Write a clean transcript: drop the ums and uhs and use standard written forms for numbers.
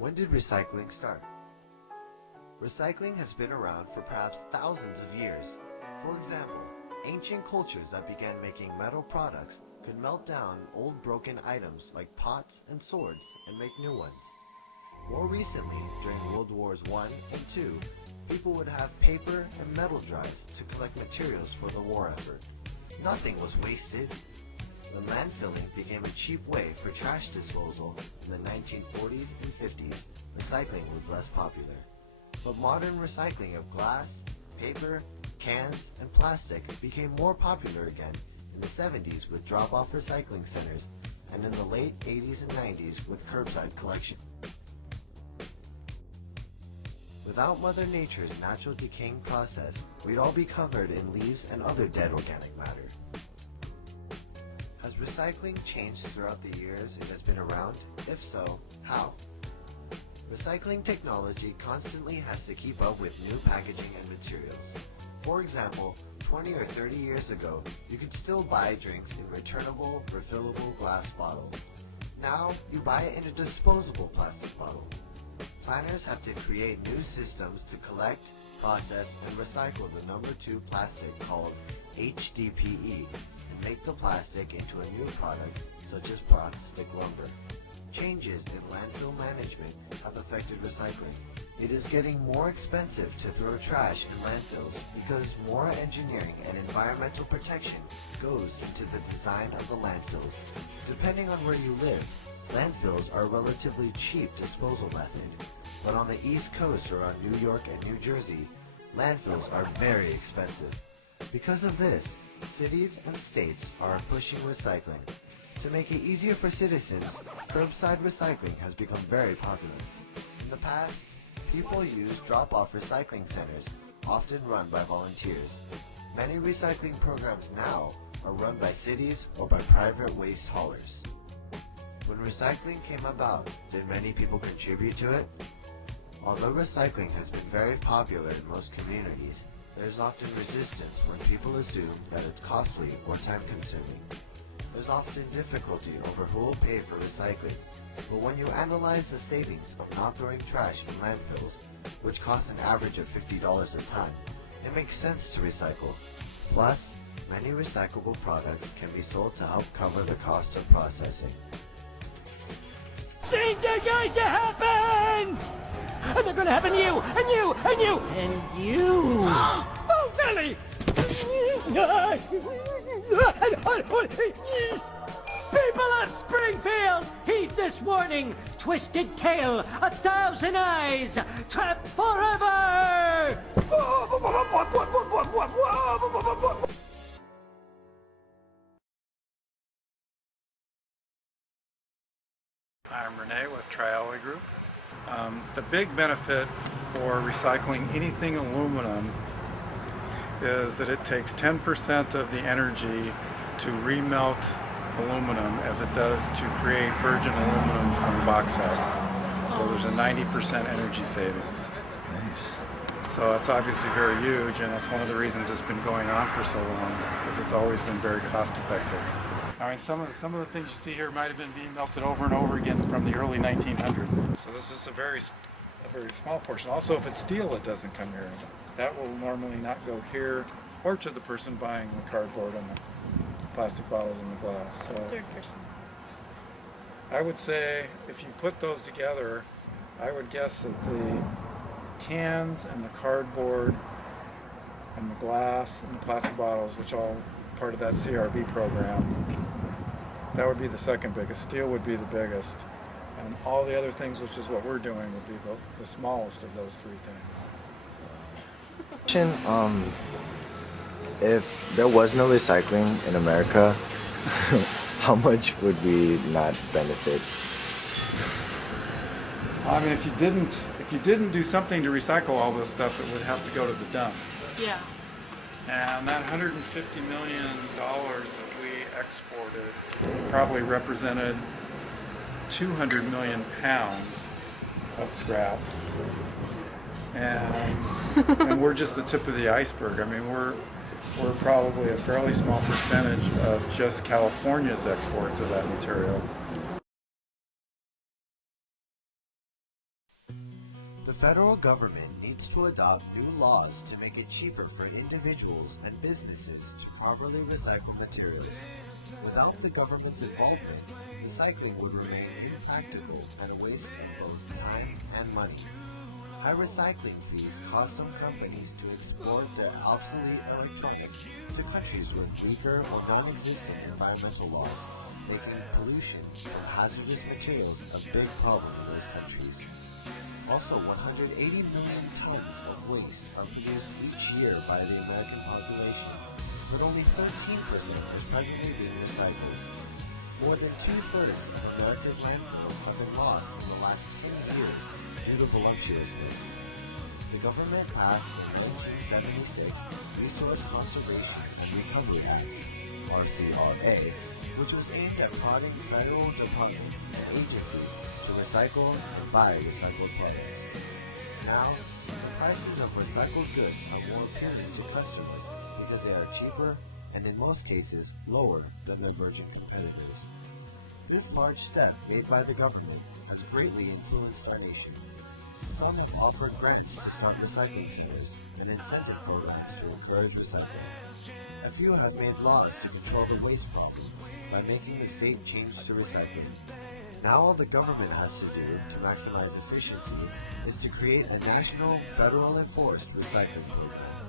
When did recycling start? Recycling has been around for perhaps thousands of years. For example, ancient cultures that began making metal products could melt down old broken items like pots and swords and make new ones. More recently, during World Wars I and II, people would have paper and metal drives to collect materials for the war effort. Nothing was wasted. The landfilling became a cheap way for trash disposal in the 1940s and 50s. Recycling was less popular. But modern recycling of glass, paper, cans, and plastic became more popular again in the 70s with drop-off recycling centers and in the late 80s and 90s with curbside collection. Without Mother Nature's natural decaying process, we'd all be covered in leaves and other dead organic matter. Has recycling changed throughout the years it has been around? If so, how? Recycling technology constantly has to keep up with new packaging and materials. For example, 20 or 30 years ago, you could still buy drinks in returnable, refillable glass bottles. Now, you buy it in a disposable plastic bottle. Planners have to create new systems to collect, process, and recycle the number 2 plastic called HDPE and make the plastic into a new product such as plastic lumber. Changes in landfill management have affected recycling. It is getting more expensive to throw trash in landfills because more engineering and environmental protection goes into the design of the landfills. Depending on where you live, landfills are a relatively cheap disposal method. But on the East Coast around New York and New Jersey, landfills are very expensive. Because of this, cities and states are pushing recycling. To make it easier for citizens, curbside recycling has become very popular. In the past, people used drop-off recycling centers, often run by volunteers. Many recycling programs now are run by cities or by private waste haulers. When recycling came about, did many people contribute to it? Although recycling has been very popular in most communities, there is often resistance when people assume that it's costly or time-consuming. There's often difficulty over who will pay for recycling, but when you analyze the savings of not throwing trash in landfills, which costs an average of $50 a ton, it makes sense to recycle. Plus, many recyclable products can be sold to help cover the cost of processing. Things are going to happen! And they're going to happen to you, and you, and you, and you! Oh, Billy! People of Springfield, heed this warning! Twisted tail, 1,000 eyes, trapped forever! I'm Renee with Trialloy Group. The big benefit for recycling anything aluminum is that it takes 10% of the energy to remelt aluminum as it does to create virgin aluminum from bauxite. So there's a 90% energy savings. Nice. So it's obviously very huge, and that's one of the reasons it's been going on for so long, because it's always been very cost effective. I mean, some of the things you see here might have been being melted over and over again from the early 1900s. So this is a very small portion. Also, if it's steel, it doesn't come here. That will normally not go here or to the person buying the cardboard and the plastic bottles and the glass. So Third person. I would say if you put those together, I would guess that the cans and the cardboard and the glass and the plastic bottles, which all part of that CRV program, that would be the second biggest. Steel would be the biggest. And all the other things, which is what we're doing, would be the smallest of those three things. If there was no recycling in America, how much would we not benefit? I mean, if you didn't do something to recycle all this stuff, it would have to go to the dump. Yeah. And that $150 million that we exported probably represented 200 million pounds of scrap. And we're just the tip of the iceberg. I mean, we're probably a fairly small percentage of just California's exports of that material. The federal government needs to adopt new laws to make it cheaper for individuals and businesses to properly recycle materials. Without the government's involvement, recycling would remain impractical and a waste of both time and money. High recycling fees cause some companies to export their obsolete electronics to countries with weaker or non-existent environmental laws, making pollution from hazardous materials a big problem in those countries. Also, 180 million tons of waste are produced each year by the American population, but only 13% are presently being recycled. More than 2/3 of America's landfills have been lost in the last 10 years due to voluptuousness. The government passed the 1976 Resource Conservation and Recovery Act, RCRA, which was aimed at prodding federal departments and agencies to recycle and buy recycled products. Now, the prices of recycled goods are more appealing to customers because they are cheaper and in most cases lower than their virgin competitors. This large step made by the government has greatly influenced our nation. Some have offered grants to start recycling centers and incentive programs to encourage recycling. A few have made laws to control the waste problem by making the state change to recycling. Now all the government has to do to maximize efficiency is to create a national, federal enforced recycling program.